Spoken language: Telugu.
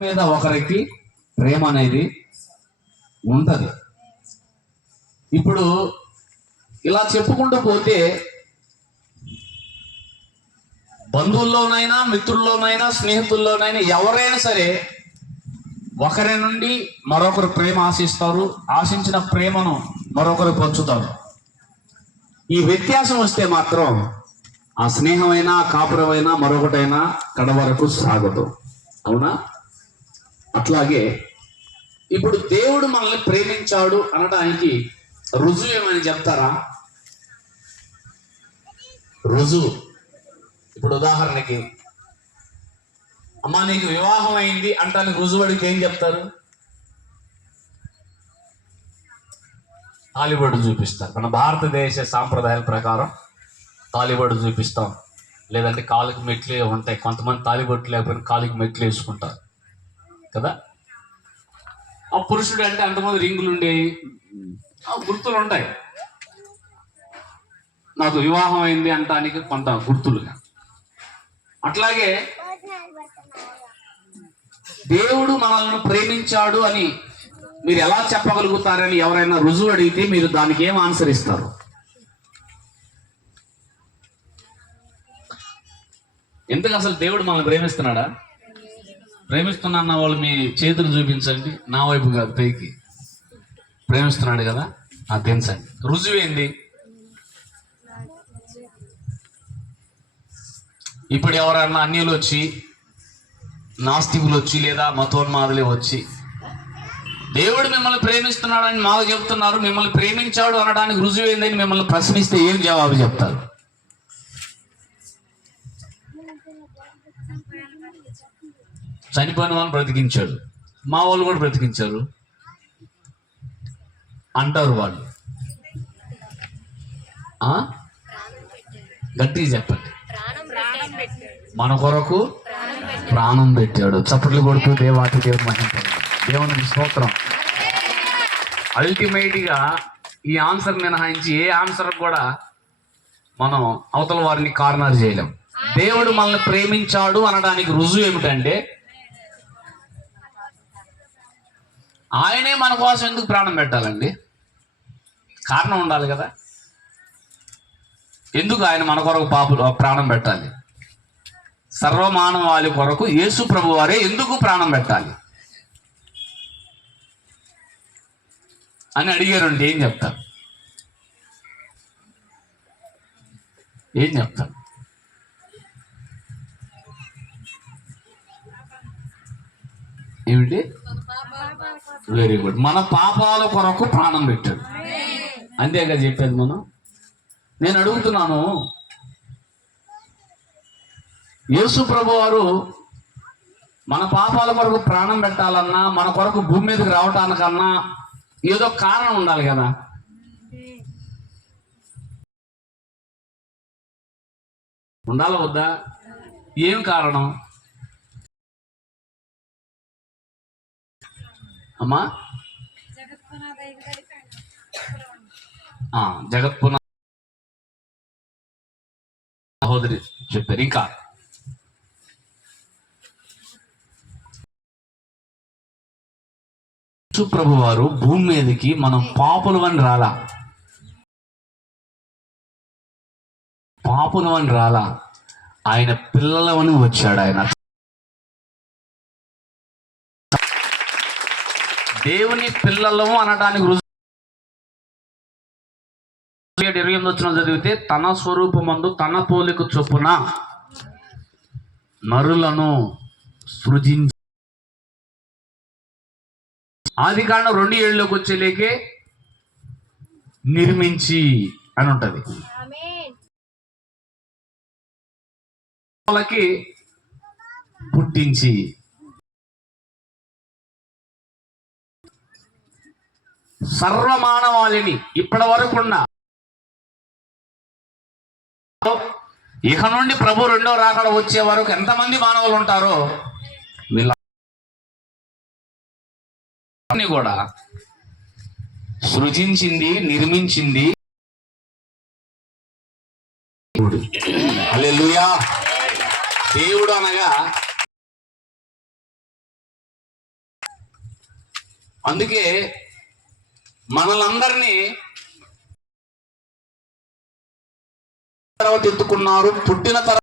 మీద ఒకరికి ప్రేమ అనేది ఉంటది. ఇప్పుడు ఇలా చెప్పుకుంటూ పోతే బంధువుల్లోనైనా, మిత్రుల్లోనైనా, స్నేహితుల్లోనైనా ఎవరైనా సరే ఒకరి నుండి మరొకరు ప్రేమ ఆశిస్తారు. ఆశించిన ప్రేమను మరొకరు పంచుతారు. ఈ వ్యత్యాసం వస్తే మాత్రం ఆ స్నేహమైనా, కాపురమైనా, మరొకటైనా కడ వరకు సాగదు. అవునా? అట్లాగే ఇప్పుడు దేవుడు మనల్ని ప్రేమించాడు అనడానికి రుజువు ఏమని చెప్తారా? రుజువు ఇప్పుడు ఉదాహరణకి, అమ్మా నీకు వివాహం అయింది అంటానికి రుజువు అడిగితే ఏం చెప్తారు? తాలిబొట్టు చూపిస్తారు. మన భారతదేశ సాంప్రదాయాల ప్రకారం తాలిబొట్టు చూపిస్తాం, లేదంటే కాలుకి మెట్లు ఉంటాయి. కొంతమంది తాలిబొట్టు లేకపోయినా కాలుకి మెట్లు వేసుకుంటారు కదా. ఆ పురుషుడు అంటే అంతమంది రింగులు ఉండేవి, గుర్తులు ఉంటాయి. నాకు వివాహం అయింది అంటానికి కొంత గుర్తులుగా. అట్లాగే దేవుడు మనల్ని ప్రేమించాడు అని మీరు ఎలా చెప్పగలుగుతారని ఎవరైనా రుజువు అడిగితే మీరు దానికి ఏం ఆన్సర్ ఇస్తారు? ఎందుకు అసలు దేవుడు మనల్ని ప్రేమిస్తున్నాడా? ప్రేమిస్తున్నా వాళ్ళు మీ చేతులు చూపించండి. నా వైపు కాదు, పైకి. ప్రేమిస్తున్నాడు కదా, నాకు తెలుసండి. రుజువు ఏంది? ఇప్పుడు ఎవరన్నా అన్యులు వచ్చి, నాస్తికులు వచ్చి, లేదా మతోన్మాదులే వచ్చి దేవుడు మిమ్మల్ని ప్రేమిస్తున్నాడని మాకు చెప్తున్నారు, మిమ్మల్ని ప్రేమించాడు అనడానికి రుజువు ఏందని మిమ్మల్ని ప్రశ్నిస్తే ఏం జవాబు చెప్తారు? చనిపోయిన వాళ్ళని బ్రతికించాడు, మా వాళ్ళు కూడా బ్రతికించారు అంటారు వాళ్ళు. గట్టిగా చెప్పండి. మన కొరకు ప్రాణం పెట్టాడు. చప్పట్లు కొడుతూ దేవాతి దేవుడు మహించాడు. దేవునికి స్తోత్రం. అల్టిమేట్గా ఈ ఆన్సర్ మినహాయించి ఏ ఆన్సర్ కూడా మనం అవతల వారిని కార్నర్ చేయలేం. దేవుడు మనల్ని ప్రేమించాడు అనడానికి రుజువు ఏమిటంటే ఆయనే మన కోసం ఎందుకు ప్రాణం పెట్టాలండి? కారణం ఉండాలి కదా. ఎందుకు ఆయన మన కొరకు ప్రాణం పెట్టాలి? సర్వమానవాళి కొరకు యేసు ప్రభు వారే ఎందుకు ప్రాణం పెట్టాలి అని అడిగారండి. ఏం చెప్తారు? ఏం చెప్తారు? ఏమిటి? Very good. మన పాపాల కొరకు ప్రాణం పెట్టాడు. అంతేగా చెప్పేది మనం. నేను అడుగుతున్నాను, యేసు ప్రభు వారు మన పాపాల కొరకు ప్రాణం పెట్టాలన్నా, మన కొరకు భూమి మీదకి రావటానికన్నా ఏదో కారణం ఉండాలి కదా. ఉండాలా వద్దా? ఏం కారణం అమ్మా? జగత్పున సహోదరి చెప్పారు. ఇంకా ప్రభు వారు భూమి మీదకి మనం పాపులవని రాలా, ఆయన పిల్లలవని వచ్చాడు. ఆయన దేవుని పిల్లలము అనడానికి రుజువు 28 చదివితే, తన స్వరూపమందు తన పోలిక చొప్పున నరులను సృజించి, ఆదికాండం 2:7 వచ్చేలేకే నిర్మించి అని ఉంటది. వాళ్ళకి పుట్టించి, సర్వమానవాళిని ఇప్పటి వరకున్న, ఇక నుండి ప్రభు రెండో రాకడ వచ్చే వరకు ఎంతమంది మానవులు ఉంటారో వీళ్ళని కూడా సృజించింది, నిర్మించింది. హల్లెలూయా. దేవుడు అనగా అందుకే మనలందరినీ తర్వాత ఎత్తుకున్నారు, పుట్టిన తర్వాత